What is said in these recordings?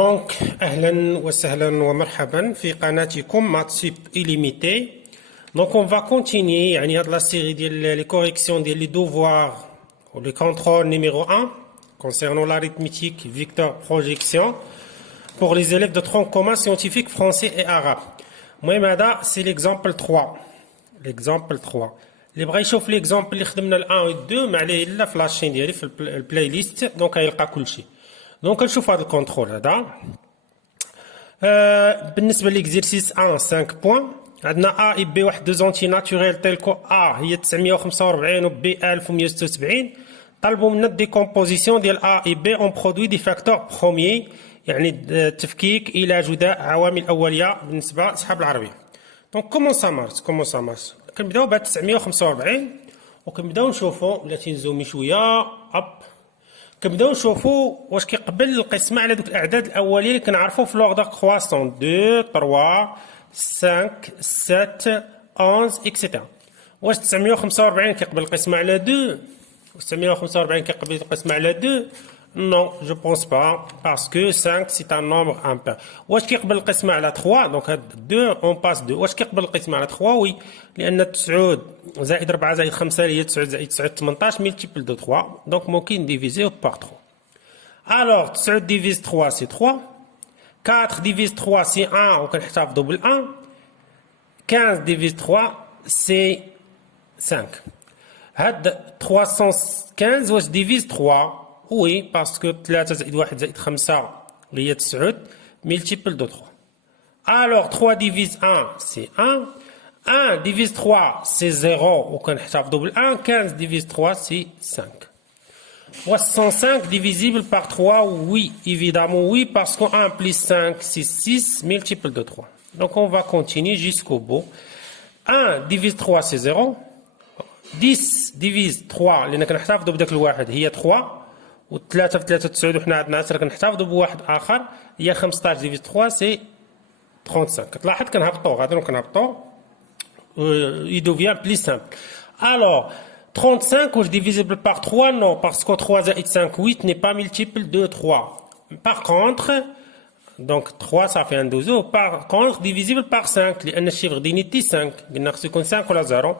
Donc, ahlan wa sahlan wa marhaban fi qanatikum Mathsup illimité. Donc, on va continuer يعني هاد la série ديال les corrections ديال les devoirs ou le contrôle numéro 1 concernant l'arithmétique vecteur projection pour les élèves de tronc commun scientifique français et arabe. المهم هذا c'est l'exemple 3. L'exemple 3. اللي بغى يشوف l'exemple اللي خدمنا ال 1 و 2 ما عليه الا في لاشين ديالي في البلاي ليست دونك غيلقى كلشي. دونك نشوف هذا الكونترول هذا. بالنسبه ليكزيرسيس 1 5 بوان. عندنا A et B واحد دو زونتي ناتوريل تيلكو A هي 945 و B 1176. طلبوا منا الديكومبوزيسيون ديال A et B اون برودوي دي فاكتور بروميي يعني التفكيك الى جداء عوامل اوليه بالنسبه لأصحاب العربيه. دونك كومون سا مارش كنبداو بهاد 945 وكنبداو نشوفوا بلاتي نزومي شويه اب كنبداو نشوفوا واش كيقبل القسمه على دوك الاعداد الاوليه اللي كنعرفوا في لوغدر كرواسون 2 3 5 7 11 اكسيتيرا. واش 945 كيقبل القسمه على 2 و 945 كيقبل القسمه على 2 Non, je pense pas, parce que 5 c'est un nombre impair. واش كيقبل القسمة على 3 donc 2 on passe 2. واش كيقبل القسمة على 3 oui لأن 9 زائد 4 زائد 5 هي 9 زائد 9 18 multiple de 3 donc ممكن diviser par 3. Alors 9 divise 3 c'est 3, 4 divise 3 c'est 1 وكنحتفظوا بال 1, 15 divise 3 c'est 5. هاد 315 واش divise 3 Oui, parce que 3 زائد 1 زائد 5 هي 9 multiple de 3. Alors 3 divise 1 c'est 1. 1 divise 3 c'est 0 وكنحتفظوا بال 1. 15 divise 3 c'est 5. 105 divisible par 3 oui, évidemment oui, parce que 1 plus 5 c'est 6 multiple de 3. Donc on va continuer jusqu'au bout. 1 divise 3 c'est 0. 10 divise 3 لأن كنحتفظوا بداك الواحد هي 3. و3 في 3 9 وحنا عندنا 10 كنحتفظوا بواحد اخر هي 15 ديفيز 3 سي 35. كتلاحظ كنهبطوا غادي كنهبطوا il devient plus simple. Alors 35 واش divisible par 3 non parce que 3 زائد 5 8 n'est pas multiple de 3. Par contre donc 3 ça fait un 12 par contre divisible par 5 لان الشيفر دينيتي 5 قلنا خصو يكون 5 ولا 0.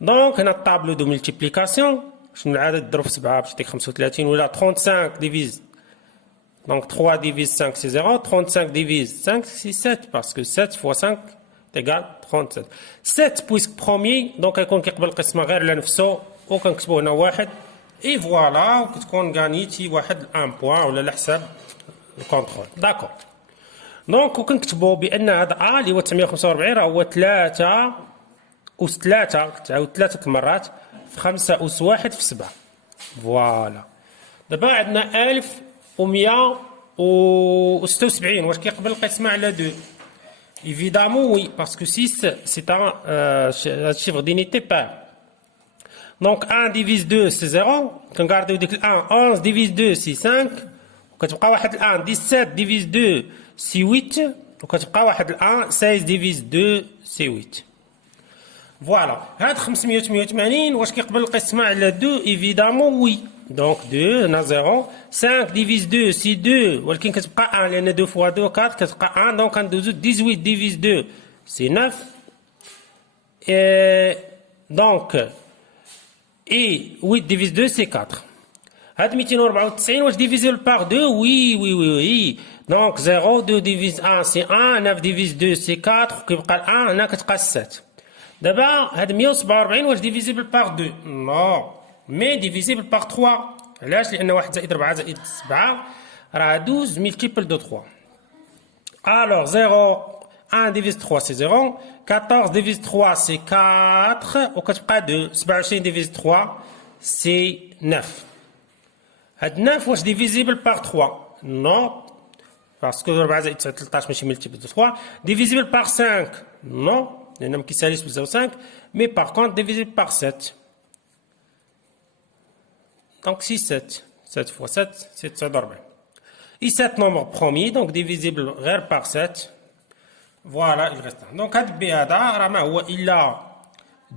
donc هنا الطابلو دو ملتيبليكاسيون شنو العدد تضرب في 7 باش تعطيك 35 ولا 35 ديفيز donc 3 divise 5 c'est 0, 35 divise 5 c'est 7 parce que 7 fois 5 égale 37. 7 puisque premier donc يكون كيقبل القسمه غير على نفسه وكنكتبوا هنا واحد اي فوالا وكتكون غانيتي واحد 1 بوان ولا على حساب الكونترول داكور. دونك وكنكتبوا بان هذا ا اللي هو 945 راه هو 3 أس 3 تعاود 3 المرات في 5 أس 1 في 7. فوالا دابا عندنا 1176 واش كيقبل القسمة على 2 évidemment oui parce que 6 c'est un chiffre d'unité paire. donc 1 divise 2 c'est 0 كنغارديو ديك ال 1 11 divise 2 c'est 5 وكتبقى واحد ال 1 17 divise 2 c'est 8 وكتبقى واحد ال 1 16 divise 2 c'est 8. Voilà. هاد 588 واش كيقبل القسمة على 2 évidemment oui. donc 2 هنا 0. 5 divise 2 c'est 2 ولكن كتبقى 1 لأن 2 fois 2 4 كتبقى 1 donc كندوزو 18 divise 2 c'est 9. et donc et 8 divise 2 c'est 4. هاد 294 واش divisible par 2 oui. donc 0 2 divise 1 c'est 1 9 divise 2 c'est 4 وكيبقى ال 1 هنا كتبقى 7. دابا هاد 147 واش ديفيزيبل باغ 2 نو مي ديفيزيبل باغ 3 علاش لان 1 زائد 4 زائد 7 راه 12 ملتيبل دو 3. alors 0 1 divise 3 c'est 0. 14 divise 3 c'est 4 وكتبقى 2. 27 divise 3 c'est 9. هاد 9 واش ديفيزيبل باغ 3 نو parce que 4 زائد 9 13 ماشي ملتيبل دو 3. ديفيزيبل باغ 5 نو لأنه مكيساليش بزاف 5 mais par contre divisible par 7 donc 6 7 7 fois 7 c'est 49 et 7 nombre premier donc divisible غير par 7. voilà il reste donc هاد B هذا راه ما هو إلا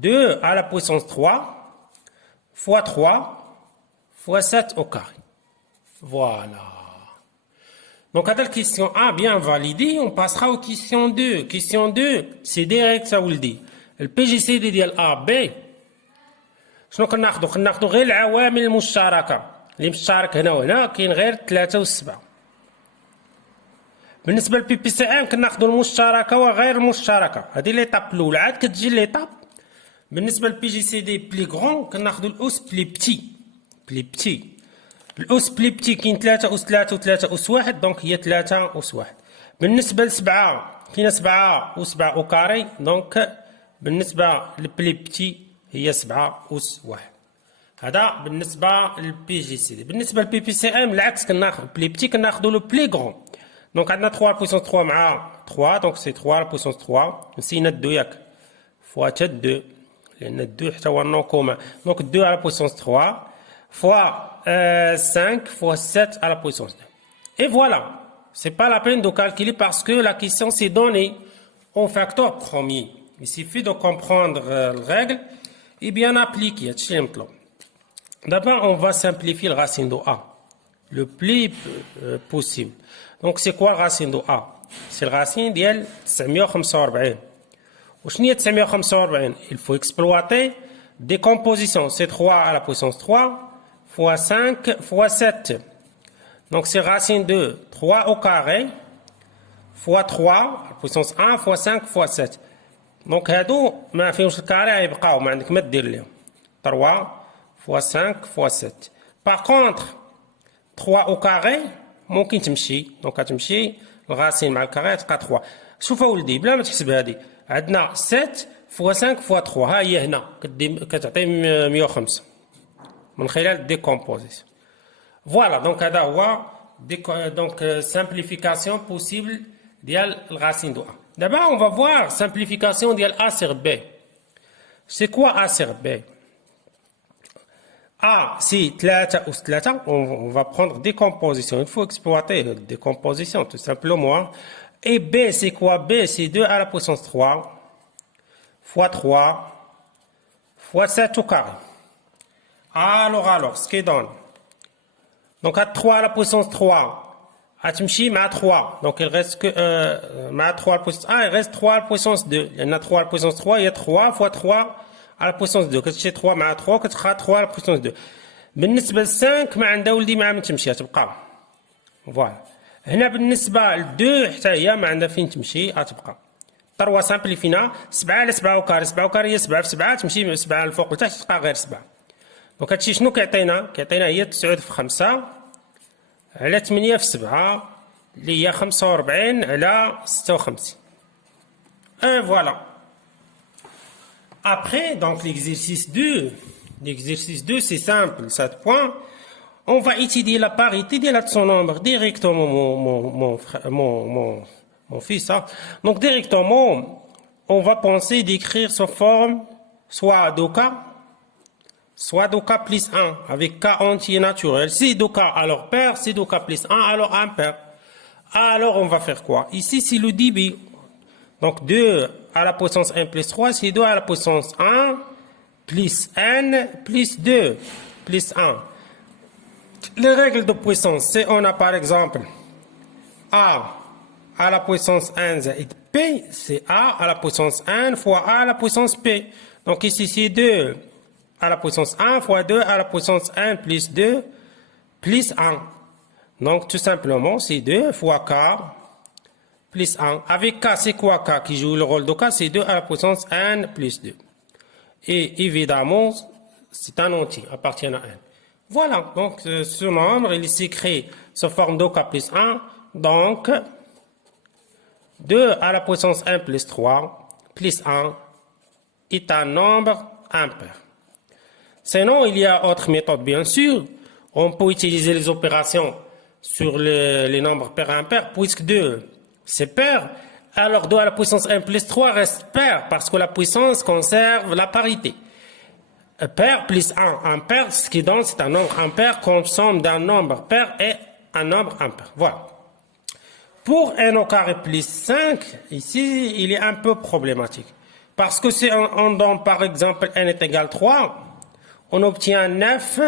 2 à la puissance 3 fois 3 fois 7 au carré. voilà Donc, à la question A bien validée, on passera aux questions 2. Question 2, c'est direct, ça vous le dit. Le PGCD ديال A, B. شنو كناخدو؟ كناخدو غير العوامل المشتركة. اللي مشترك هنا وهنا كاين غير 3 و 7. بالنسبة للبي بي سي ام كناخدو المشتركة وغير المشتركة. هذه ليطاب الأولى، عاد كتجي ليطاب. بالنسبة للبي جي سي دي بلي غرون كناخدو الأس بلي بتي. بلي بتي. الأس بلي بتي كاين 3 أس 3 و 3 أس 1، دونك هي 3 أس 1. بالنسبة لسبعة كاين 7 و7 أو كاري، دونك بالنسبة للبلي بتي هي 7 أس 1. هذا بالنسبة للبي جي سي دي. بالنسبة للبي بي سي ام العكس، كناخدو بلي بتي كناخدو لو بلي غرون. دونك عندنا 3 بويسونس 3 مع 3، دونك سي 3 بويسونس 3. نسينا الدو ياك فوا تا 2 لأن الدو حتى هو نون كومان. دونك 2 على بويسونس 3 فوا 5 فوا 7 à la puissance 2. Et voilà, c'est pas la peine de calculer parce que la question s'est donnée en facteur premier. Il suffit de comprendre la règle et bien appliquer. D'abord, on va simplifier le racine de A le plus possible. Donc, c'est quoi le racine de A? C'est le racine ديال 945. وشنو هي 945? Il faut exploiter décomposition. C'est 3 à la puissance 3 fois 5 fois 7. Donc, c'est racine de 3 au carré fois 3 à la puissance 1 fois 5 fois 7. Donc, هادو ما فيهمش الكاري غيبقاو، ما عندك ما دير ليهم. 3 fois 5 fois 7. Par contre 3 au carré ممكن تمشي، دونك غتمشي الغاسين مع الكاري تبقى 3. شوف اولدي بلا ما تحسب هادي، عندنا 7 فوا 5 فوا 3، ها هي هنا كتعطي 105 من خلال الديكومبوزيسيون. فوالا دونك هذا هو دونك simplification possible ديال الغاسين دو A. D'abord on va voir simplification ديال A sur B. C'est quoi A sur B? A, c'est 3 أس 3, on va prendre décomposition. Il faut exploiter la décomposition, tout simplement. Et B, c'est quoi? B, c'est 2 à la puissance 3, fois 3, fois 7 au carré. Alors, ce qui donne. Donc, à 3 à la puissance 3, à Timchi, mais à 3. Donc, il reste que, mais à 3 à la puissance 1, il reste 3 à la puissance 2. Il y en a 3 à la puissance 3, il y a 3 fois 3 à la puissance 2. كتمشي 3 مع 3 كتبقى 3 على la puissance 2. بالنسبة ل 5 ما عندها ولدي ما تمشي تبقى. فوالا. هنا بالنسبة ل 2 حتى هي ما عندها فين تمشي تبقى. 3 سامبليفينا 7 على 7 وكاري، 7 وكاري هي 7 في 7 تمشي من 7 الفوق لتحت تبقى غير 7. دونك هادشي شنو كيعطينا؟ كيعطينا هي 9 في 5 على 8 في 7 اللي هي 45 على 56. Et voilà. Après, donc l'exercice 2, c'est simple, 7 points. On va étudier la parité de son nombre directement, mon fils. Hein. Donc directement, on va penser d'écrire sous forme soit 2K, soit 2K plus 1, avec K entier naturel. Si 2K alors pair, si 2K plus 1 alors impair. Alors on va faire quoi? Ici, c'est le débit. Donc 2 à la puissance 1 plus 3, c'est 2 à la puissance 1 plus n plus 2 plus 1. Les règles de puissance, c'est on a par exemple a à la puissance 1 zaïd p, c'est a à la puissance 1 fois a à la puissance p. Donc ici c'est 2 à la puissance 1 fois 2 à la puissance 1 plus 2 plus 1. Donc tout simplement c'est 2 fois k plus 1. Avec K, c'est quoi K qui joue le rôle de K? C'est 2 à la puissance n plus 2. Et évidemment, c'est un entier, appartient à n. Voilà, donc ce nombre, il s'écrit sous forme de K plus 1. Donc, 2 à la puissance 1 plus 3 plus 1 est un nombre impair. Sinon, il y a autre méthode, bien sûr. On peut utiliser les opérations sur les nombres pair-impair, puisque 2 c'est pair, alors 2 à la puissance 1 plus 3 reste pair, parce que la puissance conserve la parité. Pair plus 1 impair, ce qui donne, c'est un nombre impair comme somme d'un nombre pair et un nombre impair. Voilà. Pour n au carré plus 5, ici, il est un peu problématique. Parce que si on donne par exemple n est égal à 3, on obtient 9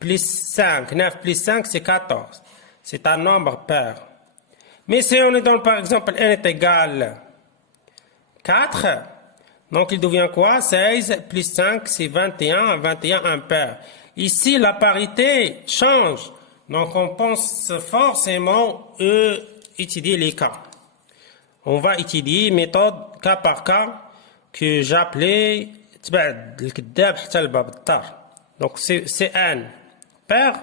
plus 5. 9 plus 5, c'est 14. C'est un nombre pair. Mais si on est dans, par exemple, n est égal 4, donc il devient quoi? 16 plus 5, c'est 21, 21 ampères. Ici, la parité change. Donc, on pense forcément étudier les cas. On va étudier méthode cas par cas que j'appelais donc c'est n paire.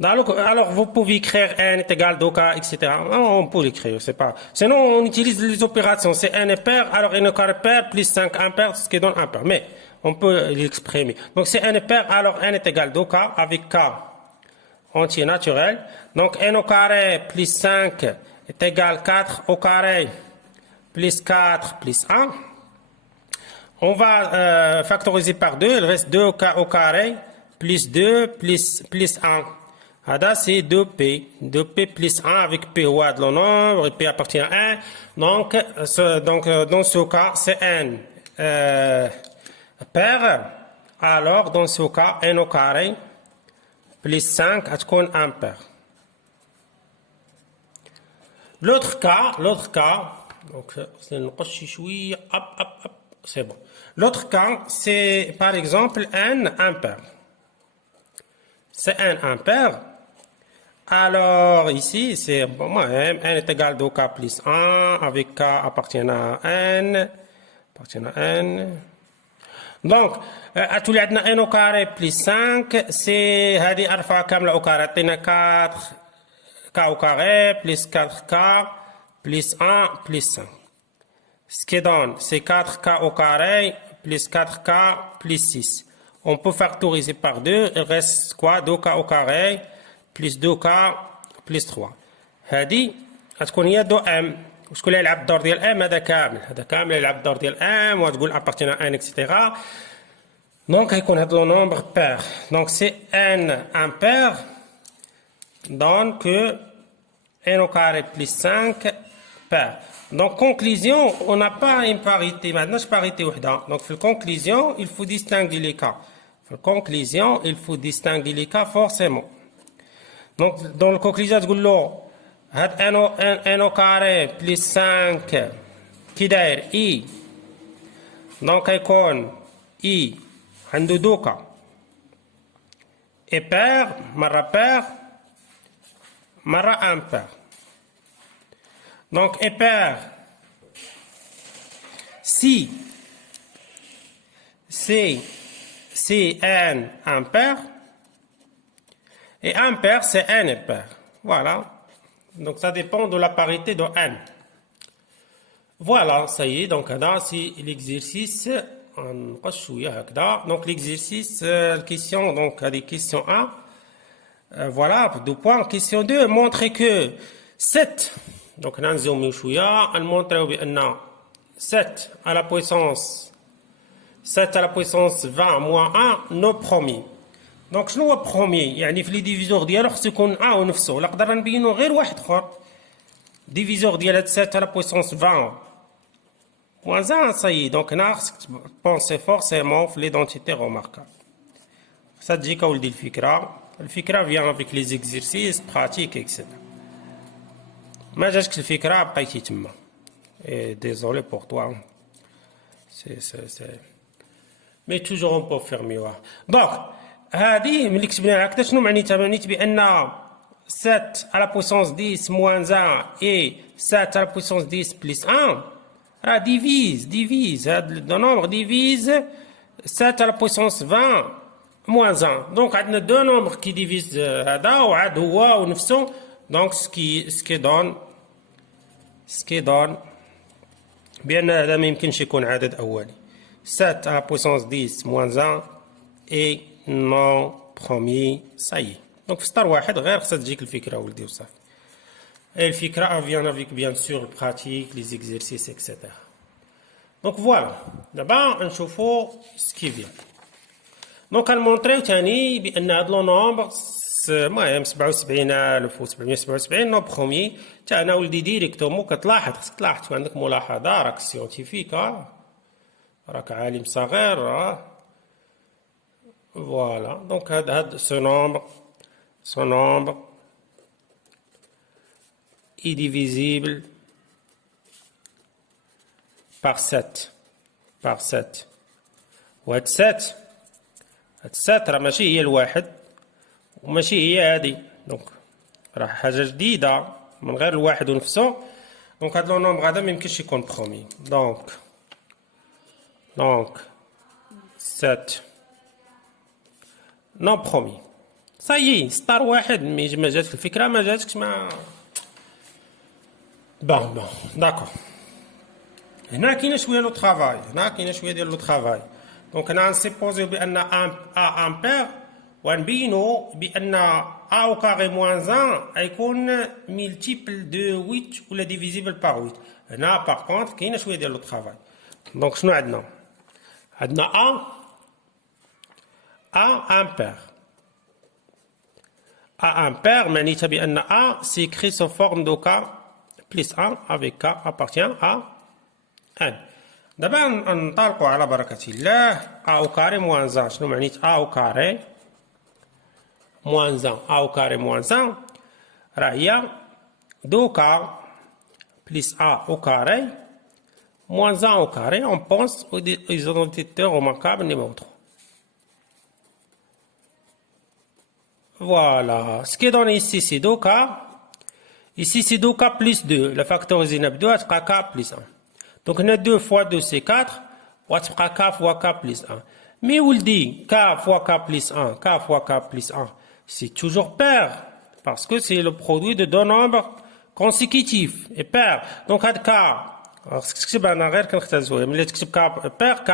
Alors vous pouvez écrire n est égal à k, etc. On peut l'écrire, c'est pas. Sinon on utilise les opérations, c'est n paire, alors n carré paire plus 5 impair, ce qui donne un paire. Mais on peut l'exprimer. Donc c'est n paire, alors n est égal à k avec k entier naturel. Donc n au carré plus 5 est égal à 4 au carré plus 4 plus 1. On va factoriser par 2, il reste 2 au carré plus 2 plus 1. Ada c'est 2p. 2p plus 1 avec p au de le nombre, et p appartient à 1. Donc, dans ce cas, c'est n paire. Alors, dans ce cas, n au carré plus 5 هتكون 1 paire. L'autre cas, donc c'est c'est bon. L'autre cas, c'est par exemple n impair. C'est n impair. Alors ici, c'est bon, n est égal à k plus 1 avec k appartient à n. Donc, à tous les n au carré plus 5, c'est هذه أرفع كاملة au carré. عطينا 4 k au carré plus 4k plus 1 plus 5. Ce qui donne, c'est 4k au carré plus 4k plus 6. On peut factoriser par 2, il reste quoi? 2k au carré plus 2k plus 3. هذه غتكون هي دو ام. وشكون اللي يلعب الدور ديال ام؟ هذا كامل يلعب الدور ديال ام وتقول ابارتينا ان اكسيتيرا. دونك غيكون هذا لو نومبر بير. دونك سي ان امبير donne que n au carré plus 5 paire. Donc, conclusion, on n'a pas une parité. Maintenant, c'est parité وحدة. Donc, في conclusion, il faut distinguer les cas. في conclusion, il faut distinguer les cas forcément. Donc, dans la conclusion, تقول له هاد n au carré plus 5 كي داير i. Donc, يكون i عنده دوكا. et paire, مرة paire, مرة impair. Donc, impair, si c'est n impair, et impair, c'est n impair. Voilà. Donc, ça dépend de la parité de n. Voilà, ça y est. Donc, là, c'est l'exercice. Donc, l'exercice, question, donc, les questions 1. Voilà, 2 points. Question 2, montrer que 7. Donc, on a montré que 7 à la puissance 20 moins 1 nos premiers. Donc, شنو هو premier؟ يعني في لي ديفيزور ديالو خصو يكون A ونفسه. لا قدرنا نبينو غير واحد اخر. ديفيزور ديال هاد 7 à la puissance 20 moins 1, ça y est. Donc, هنا خصك penser forcément في l'identité remarquable. Ça تجيك أولدي الفكرة vient avec les exercices pratiques etc. ما جاتكش الفكرة بقيتي تما. Et désolé pour toi. Mais toujours on peut faire mieux. Donc, هذه ملي كتبناها هكذا شنو معنيتها؟ معنيت بأن 7 à la puissance 10 moins 1 et 7 à la puissance 10 plus 1 divise هذا le nombre divise 7 à la puissance 20 moins 1. Donc عندنا deux nombres qui divisent هذا وعاد هو ونفسه. Donc ce qui donne بأن هذا ما يمكنش يكون عدد أولي. 7 à la puissance 10 moins 1 et non premier, ça y est. Donc في سطر واحد غير خصها تجيك الفكرة ولدي وصافي. Et الفكرة vient avec bien sûr le pratique, les exercices, etc. Donc voilà. D'abord نشوفوا ce qui vient. Donc غنمونطريو تاني بأن هاد لو نومبر المهم 77777 نو بروميي تا انا ولدي ديريكتومون كتلاحظ خصك تلاحظ تكون عندك ملاحظة راك سيونتيفيك راك عالم صغير فوالا. دونك هاد سو نومبر est divisible par 7 par 7 وهاد 7 هاد 7 راه ماشي هي الواحد وماشي هي هادي دونك راه حاجة جديدة من غير الواحد ونفسه دونك هاد لو نومبر هذا ميمكنش يكون برومي دونك 7 نون برومي صايي ستار واحد ما جاتك الفكرة ما جاتكش ما بون داكور هنا كاينه شويه لو طرافاي هنا كاينه شويه ديال لو طرافاي دونك هنا نسيبوزيو بان ا امبير ونبينو بان ا او كاري موان 1 غيكون ميلتيبل دو 8 ولا ديفيزيبل بار 8 هنا باغ كونت كاينه شويه ديال لو طرافاي دونك شنو عندنا ا امبير A impair معناتها بأن A s'écrit sous forme de K plus 1 avec K appartient à N. دابا ننطلقوا على بركة الله A au carré moins 1 شنو معنيت A au carré moins 1 A au carré moins 1 راه هي 2K plus A au carré moins 1 au carré on pense aux identités remarquables numéro 3. Voilà, ce qui est donné ici c'est 2K. Ici c'est 2K plus 2. Le factorisé de 2 c'est K plus 1. Donc on a 2 fois 2 c'est 4. On a K fois K plus 1. Mais où le dit K fois K plus 1, K fois K plus 1, c'est toujours pair. Parce que c'est le produit de deux nombres consécutifs. Et pair. Donc K. Alors ce que c'est غير كنختزوه ملي تكتب K pair K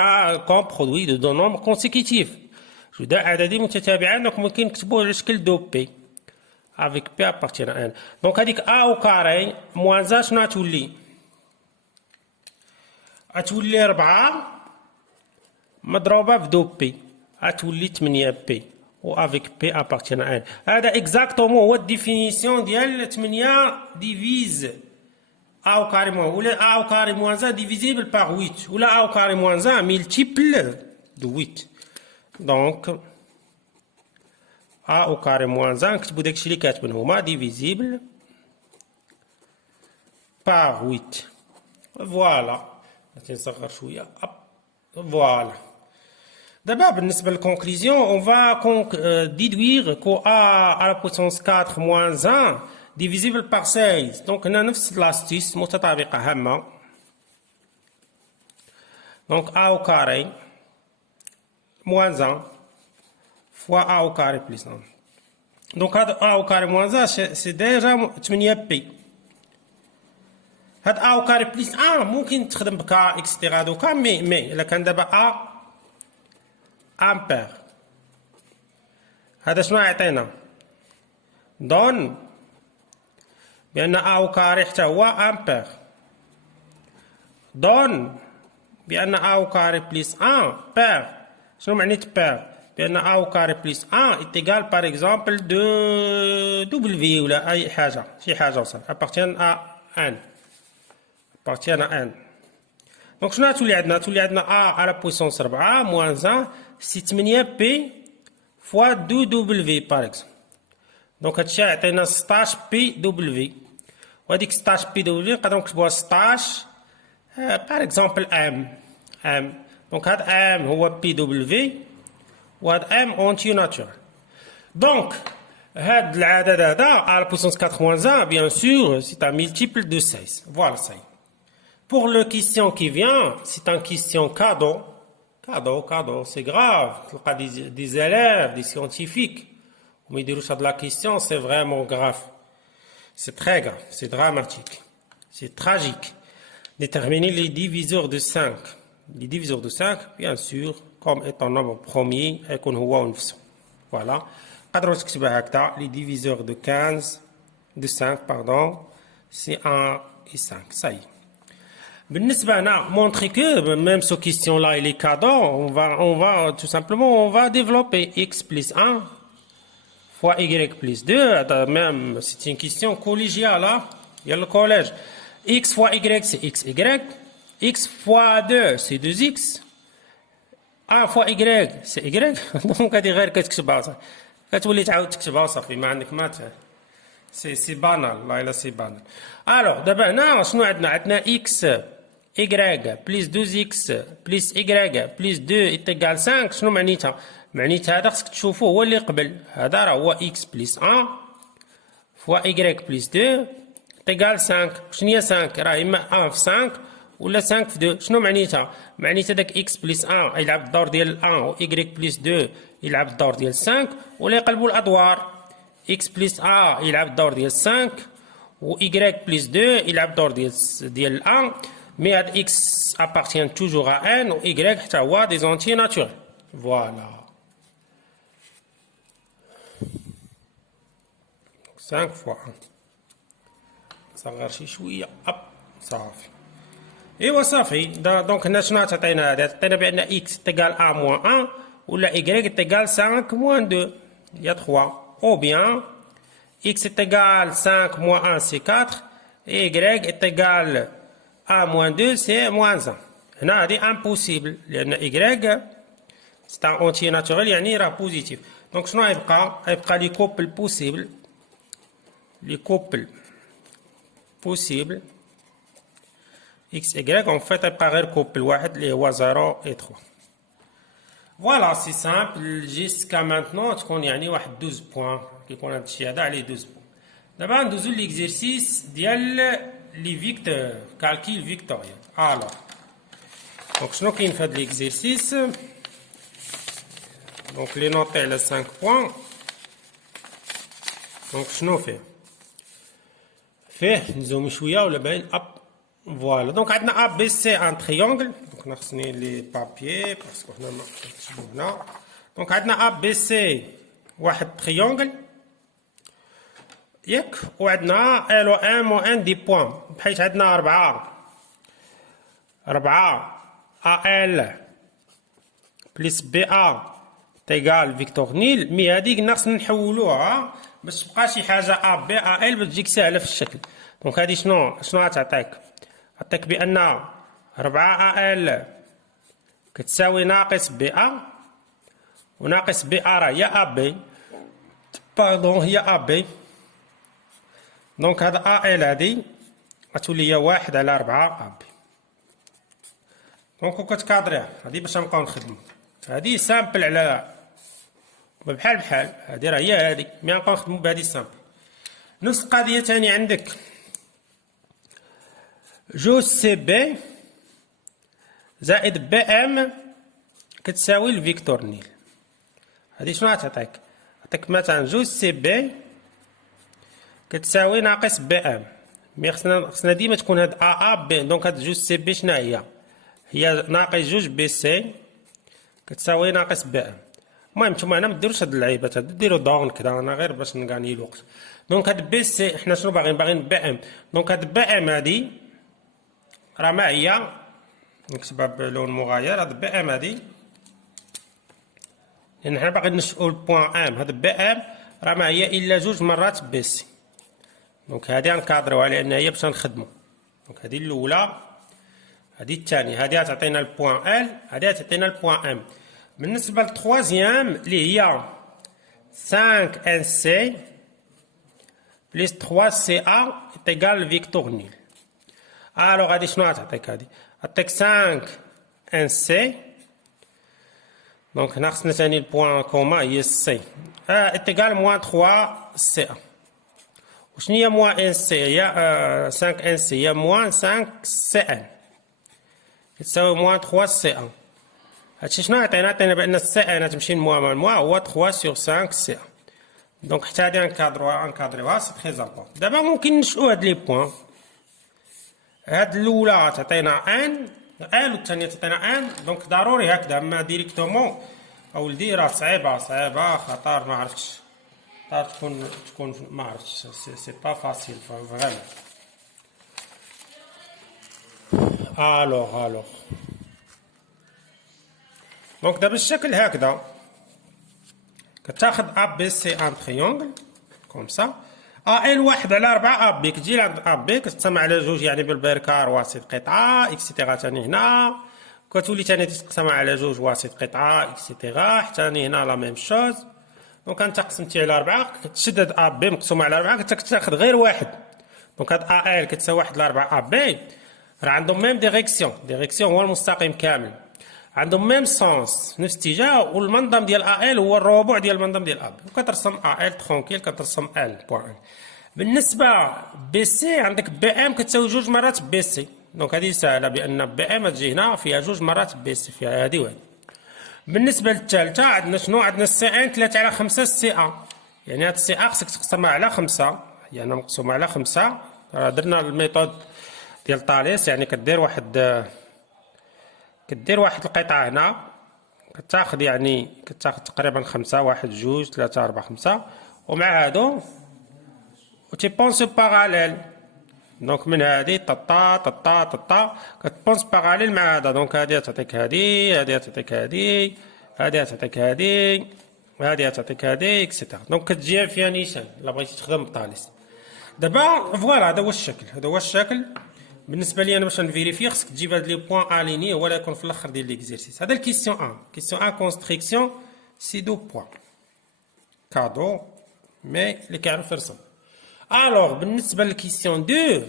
comme produit de deux nombres consécutifs. جداء عددي متتابعين دونك ممكن نكتبوه على شكل دو بي افيك بي ابارتيان ان دونك هذيك ا او كاري موان شنو غتولي 4 مضروبه في دو بي غتولي 8 بي و افيك بي ابارتيان ان هذا اكزاكتومون هو الديفينيسيون ديال 8 ديفيز ا او كاري موان ولا ا او كاري موان ديفيزيبل باغ 8 ولا ا او كاري موان ميلتيبل دو 8 Donc, A au carré moins 1, كتبوا داكشي اللي كاتبين هما divisible par 8. Voilà. نصغر شوية. Voilà. D'abord, بالنسبة للconclusion, on va déduire que A à la puissance 4 moins 1 divisible par 16. Donc, on a نفس l'astuce متطابقة هامة. Donc, A au carré moins 1 fois A au carré plus 1. Donc A au carré moins 1 c'est déjà 8 هاد A au carré plus 1 ممكن تخدم بك اكسترا دوكا مي الا كان دابا A امبير هذا شنو يعطينا دون بأن A au carré حتى هو امبير دون بأن A au carré plus 1 بير شنو معنيت بير بأن A au carré plus 1 est égal par exemple de W ولا أي حاجة شي حاجة وصل appartient à N appartient à N دونك شنو غتولي عندنا تولي عندنا A à la puissance 4 moins 1 c'est 8P fois 2W par exemple دونك هادشي يعطينا 16PW وهاديك 16PW نقدرو نكتبوها 16 par exemple M Donc, M هو PW و M entier naturel. Donc, هاد العدد هذا à la puissance 4 moins 1, bien sûr, c'est un multiple de 16. Voilà, ça y est. Pour la question qui vient, c'est une question cadeau. Cadeau, c'est grave. Des élèves, des scientifiques, mais de la question, c'est vraiment grave. C'est très grave, c'est dramatique. C'est tragique. Déterminer les diviseurs de 5. Les diviseurs de 5, bien sûr, comme étant nombre premier, يكون هو ونفسه. Voilà. قدروا تكتبها هكذا. Les diviseurs de 15, de 5, pardon, c'est 1 et 5. Ça y est. بالنسبة هنا montrer que même cette question-là il est cadeau, on va tout simplement on va développer x plus 1 fois y plus 2. Même c'est une question collégiale là. Il y a le collège. X fois y c'est xy. X fois 2 c'est 2x. 1 fois y c'est y. Donc هذه غير كتكتبها صافي. كتولي تعاود تكتبها صافي ما عندك ما سي بانال والله الا سي بانال. الوغ دابا هنا شنو عندنا اكس y بليس 12x بليس y بليس 2 إيكال 5. شنو معنيتها؟ معنيتها هذا خصك تشوفوه هو اللي قبل، هذا راه هو x بليس 1 فوا y بليس 2 إيكال 5. شنو هي 5؟ راه إما 1 في 5 ولا 5 في 2. شنو معنيتها؟ معنيتها داك x بليس 1 يلعب الدور ديال 1 و y بليس 2 يلعب الدور ديال 5 ولا يقلبوا الأدوار. x بليس 1 يلعب الدور ديال 5 و y بليس 2 يلعب الدور ديال 1. Mais x appartient toujours à n ou y حتى هو des entiers naturels. Voilà. 5 fois 1. صغر شي شوية. هوب صافي. إيوا صافي. دونك هنا شنو تعطينا هذا؟ تعطينا بأن x تيكال 1 موان 1 ولا y تيكال 5 موان 2. Il y a 3. Ou bien x est égal 5 moins 1 c'est 4 et y est égal 1 moins 2 c'est moins 1. هنا هذه impossible لأن y c'est un entier naturel يعني راه بوزيتيف. دونك شنو غيبقى لي كوبل بوسيبل x y en fait غيبقى غير كوبل واحد اللي هو 0 et 3. فوالا سي سامبل جيسكا مانتنون تكون يعني واحد 12 بوان كيكون هاد الشيء هذا عليه 12 بوان. دابا ندوزو ليكزيرسيس ديال لي فيكتور كالكيل فيكتوريال. الوغ دونك شنو كاين في هاد ليكزيرسيس؟ دونك لي نوطي على 5 بوان. دونك شنو فيه نزوم شويه ولا باين اب. فوالا دونك عندنا ا بي سي ان تريونغل. دونك خصني لي بابيي باسكو حنا ما كنكتبو هنا. دونك عندنا ا بي سي واحد تريونغل ياك، وعندنا ال و ام و ان دي بوان بحيث عندنا 4 ا ال بلس بي ا تيغال فيكتور نيل. مي هادي قلنا خصنا نحولوها باش تبقى شي حاجه ا بي ا ال باش تجيك ساهله في الشكل. دونك هادي شنو غتعطيك؟ عطيك بان 4 ا ال كتساوي ناقص بي ا، وناقص بي ا راه هي ا بي باردون هي ا بي. دونك هاد ا ال هادي غتولي هي 1 على 4 ا بي. دونك كتكادريها هادي باش نبقاو نخدمو. هادي سامبل على بحال هادي راه هي هادي، مي نبقاو نخدمو بهادي سامبل. نفس القضيه تاني عندك جوج سي بي زائد بي ام كتساوي الفيكتور نيل. هادي شنو غتعطيك؟ عطيك مثلا جوج سي بي كتساوي ناقص بي ام. مي خصنا ديما تكون هاد ا بي. دونك هاد جوج سي بي شنو هي ناقص جوج بي سي كتساوي ناقص بي ام. المهم نتوما هنا مديروش هاد اللعيبات هادو، ديرو دون كدا انا غير باش نغاني الوقت. دونك هاد بي سي حنا شنو باغيين بي ام. دونك هاد بي ام هادي راه ما هي، نكتبها بلون مغاير. هاد بي ام هادي لان حنا باغيين نشوفو البوان ام. هاد بي ام راه ما هي الا جوج مرات بي سي. دونك هادي غنكادروها لان هي باش نخدمو. دونك هادي الاولى، هادي الثانيه، هادي غتعطينا البوان ال، هادي غتعطينا البوان ام. بالنسبه للتخوازيام اللي هي 5 ان سي بلس 3 سي ا ايكال فيكتور نيل. الوغ هادي شنو غتعطيك؟ هادي عطيك 5 ان سي. دونك هنا خصنا ثاني البوان كوما هي سي ايكال موان 3 سي ا. وشنو هي موان ان سي؟ هي 5 ان سي هي موان 5 سي ان كتساوي موان 3 سي ا. هادشي شنو عطينا بان سي ان تمشي لموان مع موان هو 3 سور 5 سي ا. دونك حتى هادي نكادروها سي تري امبورطون. دابا ممكن نشؤو هاد لي بوان. هاد الاولى تعطينا ان ال والثانيه تعطينا ان. دونك ضروري هكذا، اما ديريكتومون اولدي راه صعيبه خاطر ما عرفتش تكون ما عرفتش سي با فاسيل فريمون. الوغ دونك دابا الشكل هكذا كتاخد ا بي سي ان تريونغل كوم سا. ا ال 1 على 4 ا بي كتجي لعند ا بي كتقسم على جوج يعني بالبركار واسط قطعه اكسيتيرا. ثاني هنا كتولي ثاني تقسم على جوج واسط قطعه اكسيتيرا. حتى هنا لا ميم شوز دونك انت قسمتي على 4 كتشد هاد ا بي مقسومه على 4 كتاخذ غير واحد. دونك هاد ا ال كتساوي 1 على 4 ا بي راه عندهم ميم ديريكسيون هو المستقيم كامل، عندهم ميم سونس نفس الاتجاه، والمنظم ديال ا ال هو الربع ديال المنظم ديال ا بي، وكترسم ا ال ترونكيل كترسم ال بوان. بالنسبه بي سي عندك بي ام كتساوي 2 مرات بي سي، دونك هذه سهله بان بي ام تجي هنا فيها 2 مرات بي سي، فيها هذه وهذه. بالنسبه للثالثه عندنا شنو؟ عندنا سي ان 3 على 5 سي ا، يعني هاد السي ا خصك تقسمها على 5، يعني مقسومه على 5. درنا الميثود ديال طاليس، يعني كدير واحد القطعه هنا كتاخذ تقريبا 5 1 2 3 4 5 ومع هادو وتيبونس باراليل. دونك من هادي ططا كتبونس باراليل مع هذا، دونك هادي تعطيك هادي تعطيك هادي تعطيك هادي تعطيك هادي اكسيتيرا. دونك كتجي فيها نيشان الا بغيتي تخدم بالطاليس. دابا فوالا هذا هو الشكل بالنسبه لي انا باش نفيريفي. خصك تجيب هاد لي بوين اليني ولا يكون في الاخر ديال ليكزيرسيس. هذا الكيسيون 1 كيسيون 1 كونستريكسيون سي دو بوين كادو مي اللي كيعرف يرسم. الوغ بالنسبه للكيسيون 2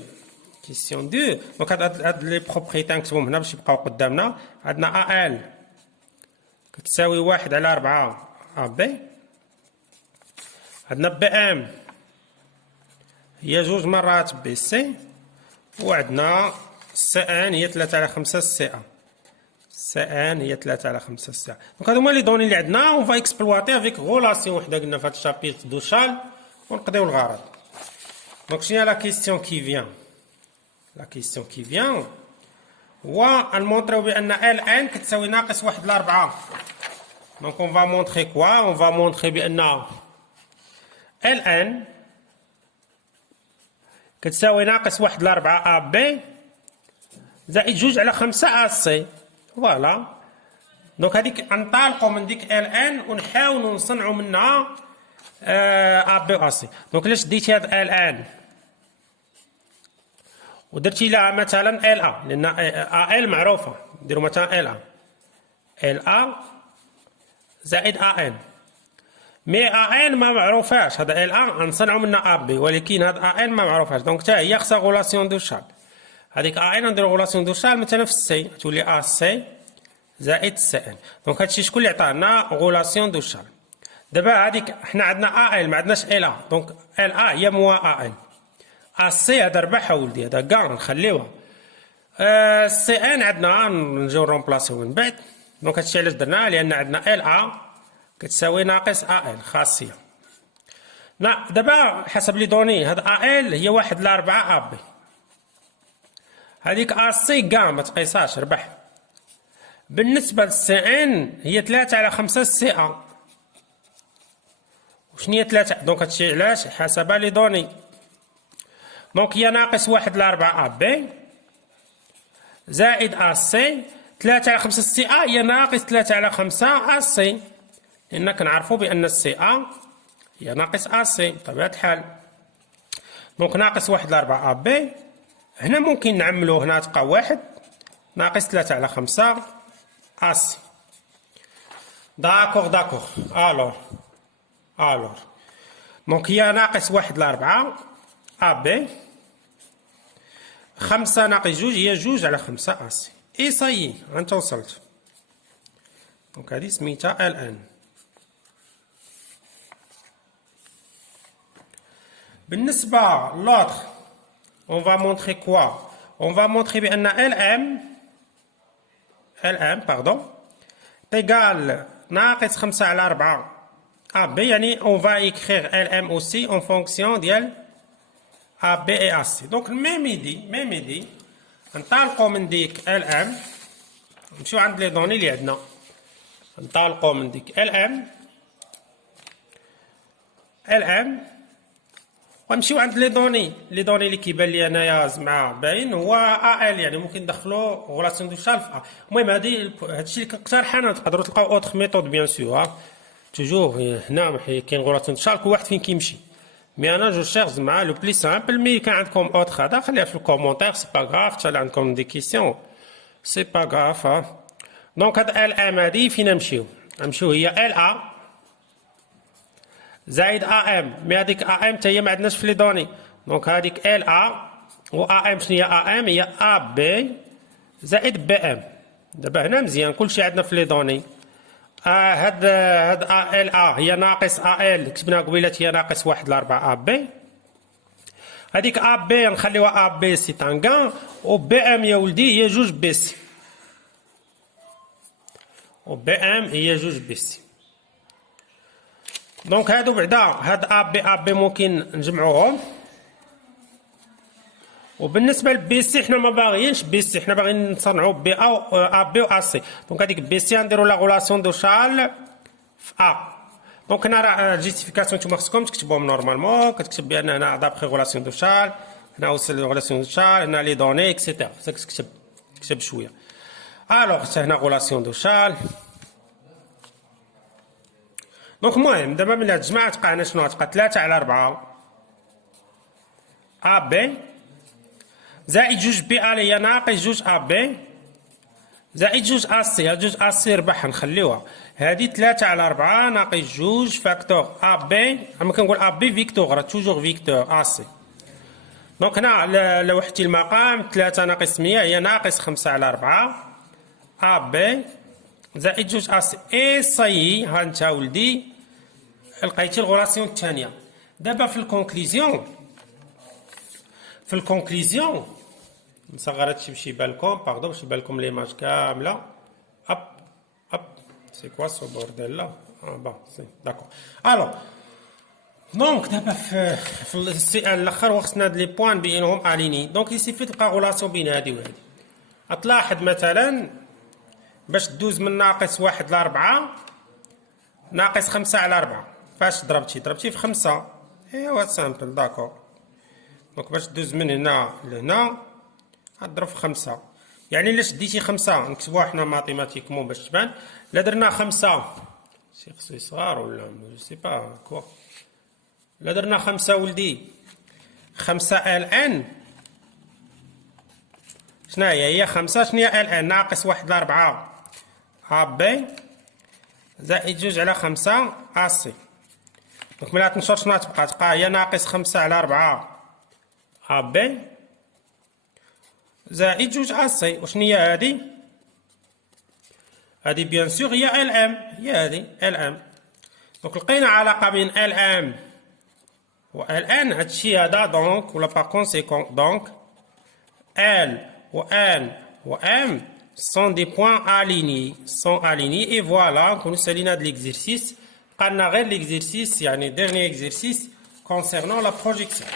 دونك هاد لي بروبريتي نكتبهم هنا باش يبقاو قدامنا. عندنا ا ال كتساوي 1 على 4 ا بي، عندنا بي ام هي 2 مرات بي سي، وعندنا سي ان هي 3 على 5 سي ا. دونك هادو هما لي دوني اللي عندنا. اون فا اكسبلواتي افيك غولاسيون وحده قلنا في هاد الشابيتر دو شال ونقضيو الغرض. دونك شنو هي لا كيسيون كي فيان؟ هو نمونطريو بان ال ان كتساوي ناقص 1 على 4. دونك اون فا مونطري كوا؟ اون فا مونطري بان ال ان كتساوي ناقص 1 على 4 ا بي زائد 2 على 5 ا سي. فوالا دونك هذيك نطالقوا من ديك ال ان ونحاولوا نصنعوا منها ا بي ا سي. دونك الا شديتي هاد ال ان ودرتي لها مثلا ال ا، لان ا ال معروفه، نديروا مثلا ال ا زائد ا ان. مي ا ان ما معروفاش، هذا ال ا نصنعوا منها ا بي، ولكن هاد ا ان ما معروفاش. دونك حتى هي خصها غولاسيون دو شال. هذيك ا ان نديرو غولاسيون دو شال مثلا في السي تولي ا سي زائد سي ان. دونك هادشي شكون اللي عطانا غولاسيون دو شال. دابا هذيك حنا عندنا ا ال ما عندناش ال ا، دونك ال ا هي موا ا ان. ا سي هذا ربح ولدي، هذا كاع نخليوها. سي ان عندنا نجيو نرومبلاسيو من بعد. دونك هادشي علاش درناه، لان عندنا ال ا كتساوي ناقص ا ال خاصيه. دابا حسب لي دوني هاد ا ال هي 1 على 4 ا بي، هذيك ا سي كاع ما تقيساش ربح. بالنسبه للسي ان هي 3 على 5 سي ا. وشنو هي 3؟ دونك هادشي علاش حسب لي دوني. دونك هي ناقص 1 على 4 ا بي زائد ا سي. 3 على 5 سي ا هي ناقص 3 على 5 ا سي، لان كنعرفوا بان السي ا هي ناقص ا سي بطبيعه الحال. دونك ناقص 1 على 4 ا بي هنا ممكن نعملوه، هنا تبقى 1 ناقص 3 على 5 ا سي. داكوغ الور دونك هي ناقص 1 على 4 ا بي، 5 ناقص 2 هي 2 على 5 ا سي. اي صايي انت وصلت. دونك هذه سميتها ال ان. بالنسبه لوطر on va montrer quoi? On va montrer بان LM égal ناقص 5 على 4 AB، يعني on va écrire LM aussi en fonction ديال AB et AC. donc ميم يدي نطالقوا من ديك LM نمشيو عند لي دوني اللي عندنا، نطالقوا من ديك LM ونمشيو عند لي دوني اللي كيبان لي انايا مع باين هو ال، يعني ممكن ندخلو غولاسيون دو شال. المهم هادشي اللي كنقترح انا، تقدروا تلقاو اوتر ميثود بيان سور توجور هنا كاين غولاسيون دو شال كل واحد فين كيمشي. مي انا جو شيرش مع لو بلي سامبل. مي كان عندكم اوتر هذا خليها في الكومونتير، سي با غاف. حتى عندكم دي كيسيون سي با غاف. دونك هاد ال ام هادي فين نمشيو هي ال ا زائد AM، مي هذيك AM حتى هي ما عندناش في لي دوني، دونك هذيك LA و AM شنو هي AM؟ هي AB زائد BM. دابا هنا مزيان كلشي عندنا في لي دوني. هاد LA هي ناقص AL كتبناها قبيلات هي ناقص 1/4 AB. هذيك AB نخليوها AB سي ان كان، و BM يا ولدي هي 2 BC، و BM هي 2 BC. دونك هادو بعدا هاد AB ممكن نجمعوهم. وبالنسبه لبي سي حنا ما باغيينش بي سي، حنا باغيين نصنعوا بي ا بي و ا سي. دونك هذيك بي سي نديروا لا غولاسيون دو شارل في ا. دونك هنا راه جيستيفيكاسيون نتوما خصكم تكتبوهم نورمالمون، كتكتب بان هنا دابخي غولاسيون دو شارل، هنا وصل غولاسيون دو شارل، هنا لي دوني اكسيتيرا، خصك تكتب شويه. الوغ حتى هنا غولاسيون دو شارل. دونك المهم دابا ملي تجمع تبقى هنا شنو تبقى 3/4 ا بي زائد 2 بي ا هي ناقص 2 ا بي زائد 2 ا سي. 2 ا سي ربح نخليوها، هذه 3/4 ناقص 2 فاكتور ا بي. اما كنقول ا بي فيكتور راه توجور فيكتور ا سي. دونك هنا لو وحدتي المقام 3 ناقص 100 هي ناقص 5/4 ا بي زائد 2 ا سي. اي صاي ها انت ولدي لقيتي الغولاسيون الثانيه. دابا في الكونكليزيون نصغر هادشي باش يبان لكم، باردون باش يبان لكم ليماج كامله. اب سي كوا سو بورديل لا بون سي داكور. الوغ دونك دابا في السي ان الاخر خصنا هاد لي بوان نبينهم اليني. دونك يسيفي تلقى غولاسيون بين هادي وهادي. تلاحظ مثلا باش تدوز من ناقص 1/4 ناقص 5/4 فاش ضربتي في 5. ايوا سامبل داكور. دونك باش تدوز من هنا لهنا غضرب في 5. يعني الا شديتي 5 نكتبوها حنا ماتيماتيكمون باش تبان. الا درنا 5 شي خصو صغار ولا جو سي با كوا. الا درنا 5 ولدي 5 ال ان شناهي؟ هي 5 شناهي ال ان ناقص 1/4 ا بي زائد 2/5 ا سي. دونك ملي تنشر شنو تبقى هي ناقص 5/4 ا بي زائد 2 ا سي. وشنو هي هادي بيان سور هي ال ام، هي هادي ال ام. دونك لقينا علاقه بين ال ام و ال ان. هادشي هذا دونك ولا با كونسيكون دونك ال و ان و ام sont des points alignés et voilà نكونو سالينا هاد ليكزيرسيس. بقى لنا غير ليكزيرسيس يعني dernier exercice concernant la projection.